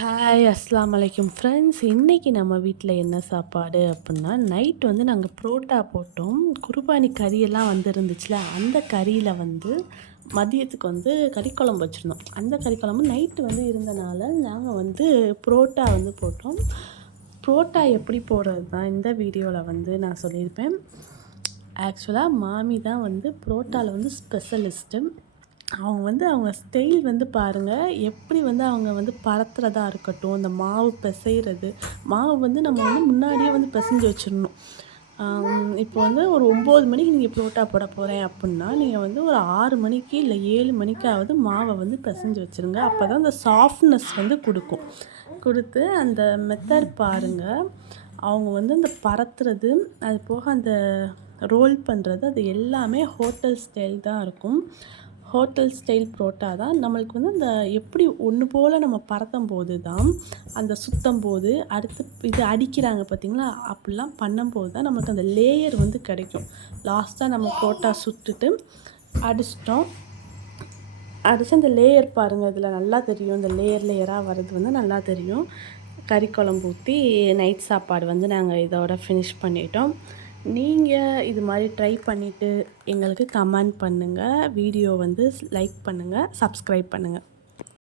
Hi அஸ்ஸலாமு அலைக்கும் friends. இன்றைக்கி நம்ம வீட்டில் என்ன சாப்பாடு அப்புடின்னா, நைட் வந்து நாங்கள் புரோட்டா போட்டோம். குர்பானி கறியெல்லாம் வந்து இருந்துச்சுல, அந்த கறியில் வந்து மதியத்துக்கு வந்து கறி குழம்பு வச்சுருந்தோம். அந்த கறி குழம்பு நைட்டு வந்து இருந்தனால நாங்கள் வந்து புரோட்டா வந்து போட்டோம். புரோட்டா எப்படி போடுறது தான் இந்த வீடியோவில் வந்து நான் சொல்லியிருப்பேன். ஆக்சுவலாக மாமி தான் வந்து புரோட்டாவில் வந்து ஸ்பெஷலிஸ்ட்டு. அவங்க ஸ்டைல் வந்து பாருங்கள், எப்படி வந்து அவங்க வந்து பரத்துறதா இருக்கட்டும், இந்த மாவு பிசைறது, மாவு வந்து நம்ம வந்து முன்னாடியே வந்து பிசைஞ்சு வச்சிடணும். இப்போ வந்து ஒரு 9 மணிக்கு நீங்கள் புரோட்டா போட போகிறேன் அப்புடின்னா, நீங்கள் வந்து ஒரு 6 மணிக்கு இல்லை 7 மணிக்காவது மாவை வந்து பிசைஞ்சு வச்சுருங்க. அப்போ தான் அந்த சாஃப்ட்னஸ் வந்து கொடுத்து அந்த மெத்தட் பாருங்கள். அவங்க வந்து அந்த பரத்துறது, அது போக அந்த ரோல் பண்ணுறது, அது எல்லாமே ஹோட்டல் ஸ்டைல் தான் இருக்கும். ஹோட்டல் ஸ்டைல் புரோட்டா தான் நம்மளுக்கு வந்து அந்த எப்படி ஒன்று போல் நம்ம பரத்தும் போது தான், அந்த சுத்தம் போது அடுத்து இது அடிக்கிறாங்க பார்த்தீங்களா, அப்படிலாம் பண்ணும்போது தான் நமக்கு அந்த லேயர் வந்து கிடைக்கும். லாஸ்ட்டாக நம்ம புரோட்டா சுட்டுட்டு அடிச்சிட்டோம். அடித்து அந்த லேயர் பாருங்கள், இதில் நல்லா தெரியும். இந்த லேயராக வர்றது வந்து நல்லா தெரியும். கறி குழம்பு ஊற்றி நைட் சாப்பாடு வந்து நாங்கள் இதோட ஃபினிஷ் பண்ணிட்டோம். நீங்கள் இது மாதிரி ட்ரை பண்ணிவிட்டு எங்களுக்கு கமெண்ட் பண்ணுங்கள். வீடியோ வந்து லைக் பண்ணுங்கள், சப்ஸ்கிரைப் பண்ணுங்கள்.